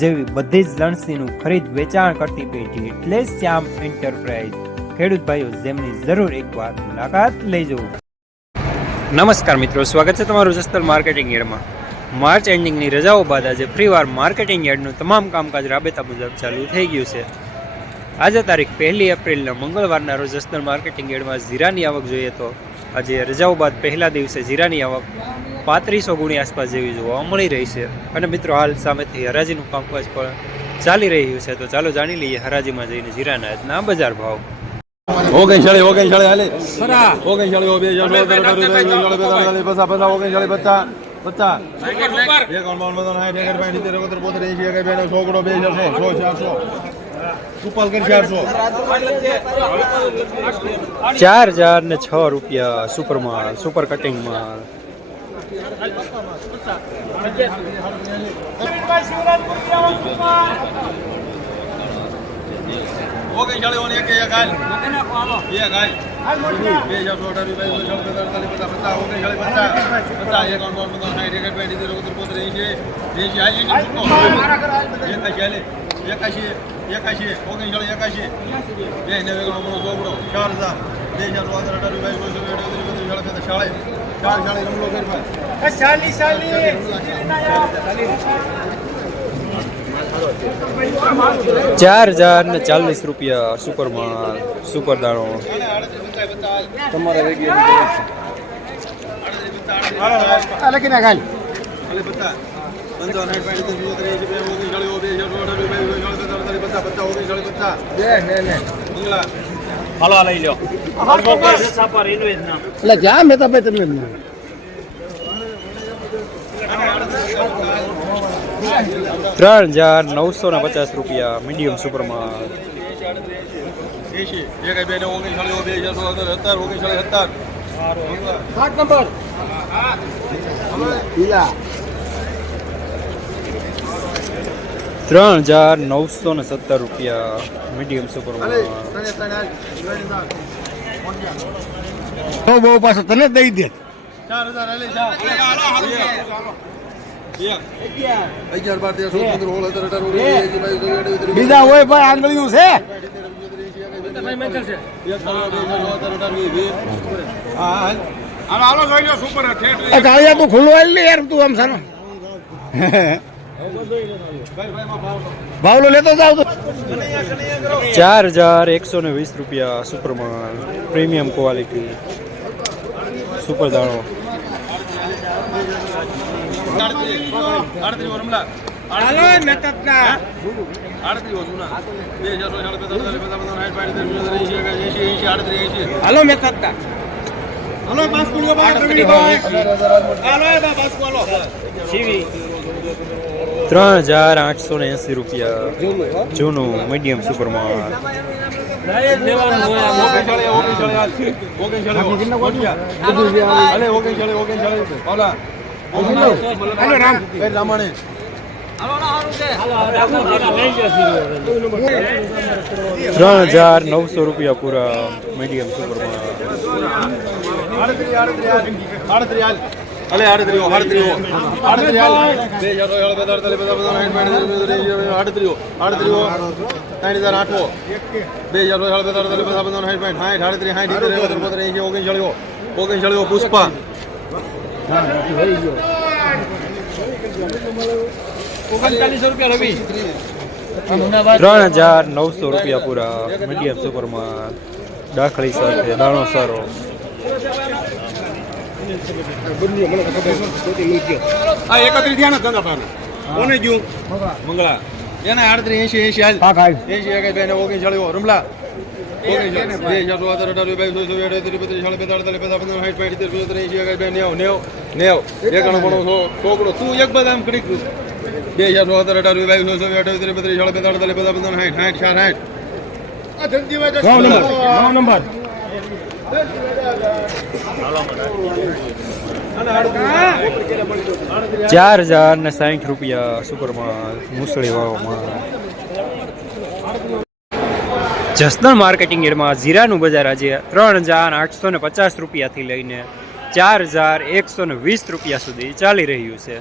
જેવી બધી જ લણસીનું ખરીદ વેચાણ કરતી પેઢી એટલે શ્યામ એન્ટરપ્રાઇઝ ખેડૂત ભાઈઓ, જેમની જરૂર એકવાર મુલાકાત લેજો. નમસ્કાર મિત્રો, સ્વાગત છે તમારું જસ્તર માર્કેટિંગ યાર્ડમાં. માર્ચ એન્ડિંગની રજાઓ બાદ આજે ફ્રીવાર માર્કેટિંગ યાર્ડનું તમામ કામકાજ રાબેતા મુજબ ચાલુ થઈ ગયું છે. આજે તારીખ પહેલી એપ્રિલના મંગળવારના રોજ જસદણ માર્કેટિંગ યાર્ડમાં જીરાની આવક જોઈએ તો આજે રજાઓ બાદ પહેલા દિવસે જીરાની આવક પાંત્રીસો ગુણી આસપાસ જેવી જોવા મળી રહી છે અને મિત્રો હાલ સામેથી હરાજીનું કામકાજ પણ ચાલી રહ્યું છે તો ચાલો જાણી લઈએ હરાજીમાં જઈને જીરાના આજના બજાર ભાવ ઓગણચાળી ઓગણચાળી હાલે ઓગણચાળી બે હજાર પચાસ પચાસ ઓગણચાળી પચાસ પચાસ એકાવન બાવન બધા સાઠ એકાદ પાંચ સિત્તેર એકોતેર બોતેર એંશી એકાદ બે છોકરો બે હજાર સો સો ચારસો ચારસો ચાર હજાર ને છ રૂપિયા સુપર માલ સુપર કટિંગ માલ એક એક હાલ. એક હાલ. બે હજાર સો અઢાર બે હજાર સો અડતાલીસ પચાસ પચાસ ઓગણચાળી પચાસ. પચાસ એકાવન બાવન બધા સાઠ એકાદ પાંચ સિત્તેર એકોતેર બોતેર એંશી એંશી હાલ એંશી એકાશી એકાશી ઓગણચાળી એકાશી બે ને વેગણો ચોપડો ચાર હજાર બે હજાર સો અઢાર અઢાર બે સો અઢાર ચાર રમલો ફેરફાર ચાર હજાર ને ચાલીસ રૂપિયા સુપર માલ સુપર દાણો તમારા વેગી લખી પંચાવન એટલે જા મેં ભાઈ ત્રણ હજાર નવસો ને પચાસ રૂપિયા મીડિયમ સુપર માલ. એંશી એક બે ને ઓગણચાળીસ બે હજાર સો અઢાર સત્તર ઓગણચાળીસ સત્તર સાત નંબર પીલા ત્રણ હજાર નવસો ને સત્તર રૂપિયા મીડિયમ સુપર માલ બહુ બહુ પાછો તને દઈ દે. બીજા હોય ભાઈ આંગળીયું છે એ કાળિયા તું ખુલ્લો યાર તું આમ સાનો. ભાવલો લેતો જાવ તો. ચાર હજાર એકસો ને વીસ રૂપિયા સુપરમાલ પ્રીમિયમ ક્વોલિટી. સુપર દાણો. હાલો મેં થતા ત્રણ હજાર આઠસો ને એંસી રૂપિયા. જૂનું મીડિયમ સુપર માલ ત્રણ હજાર નવસો રૂપિયા પૂરા મીડિયમ સુપર માલ અલે ಆಡಿದ್ರಿ બધા આડત્રીઓ આડત્રીઓ ત્રણ હજાર આઠો બે હજાર સોળ બે હજાર અડતાલીસ બધા બધા સાઠ પાંઠ સાઠ આડત્રીસ સાઠ ઇતેર એકોતેર બોતેર એંશી ઓગણચાળીઓ ઓગણચાળીઓ પુષ્પા. ત્રણ હજાર નવસો રૂપિયા પૂરા મીડિયમ સુપરમાં દાખલી સાથે દાણો સારો. એકત્રીસ થયા ને ધંધા પાને કોને ગયું મંગળા એને આડત્રીસ એંશી એંશી હાલ એંશી એક બે ને ઓગણચાળીઓ રમલા બે હજાર સોળ અઢાર ચાલીસ સો બધા અઢાર વીસ બાવીસ ચોવીસ અઠાવીસ ત્રીસ બત્રીસ ચાલીસ બેતાળીસ પચાસ પંચાવન સાઠ સાઠ ચાર સાઠ આ ધનજીભાઈ નંબર નંબર ચાર હજાર ને સાઠ રૂપિયા સુપરમાં મુસળી વાવમાં જસદણ માર્કેટિંગ એડમાં જીરાનું બજાર આજે ત્રણ હજાર આઠસો ને પચાસ રૂપિયાથી લઈને ચાર હજાર એકસો ને વીસ રૂપિયા સુધી ચાલી રહ્યું છે.